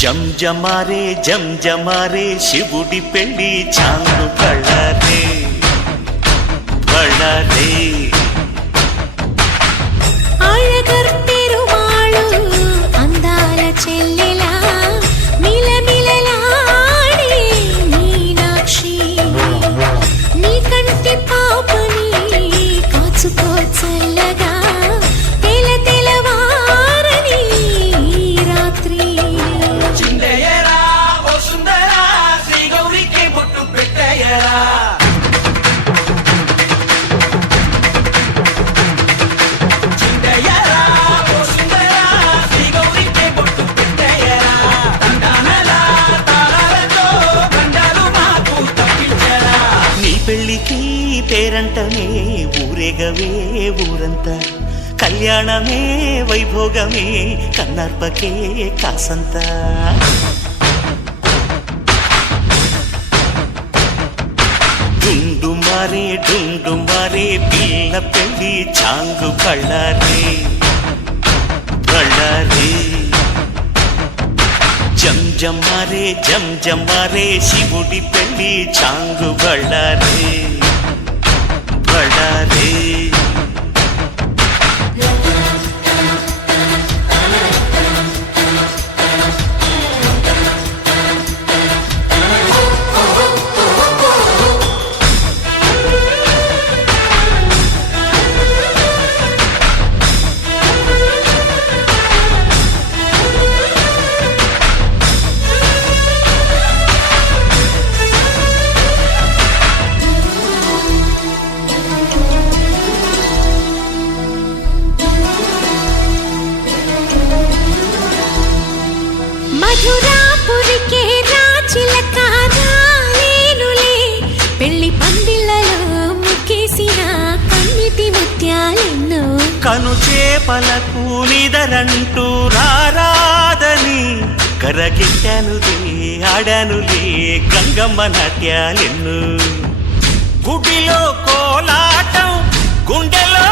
జంజమారే జంజమారే శివుడి పెళ్లి చాంగు బళ్ళారే బళ్ళారే అళగర్ పెరుమాళు అందాల చెల్లెలా మిలమిలలాడే మీనాక్షి నీ కంటి పాపని కాచుకో చల్లగా తెల తెలవారని రాత్రి చిందయ్యరా ఓ సుందరా శ్రీ గౌరికి బొట్టు పెట్టయ్యరా చిందయ్యరా ఓ సుందరా శ్రీ గౌరికి బొట్టు పెట్టయ్యరా తండానల తాళాలతో గండాలు మాకు తప్పించరా నీ పెళ్లికి పేరంటమే ఊరేగవే ఊరంతా కళ్యాణమే వైభోగమే కన్నార్పకే కాసంత డుండు మారే పిల్ల పెళ్లి చాంగు బళ్ళారే బళ్ళారే జంజమారే శివుడి పెళ్లి చాంగు బళ్ళారే బళ్ళారే మధురాపురికే రాచిలక రాలేనులే పెళ్లి పందిళ్ళలో ముక్కేసిన కన్నిటి ముత్యాలెన్నో కను చేపలకు నిదరంటూ రారాదని కరగిట్టనులే ఆడనులే గంగమ్మ నాట్యాలెన్ను గుడిలో కోలాటం గుండెలో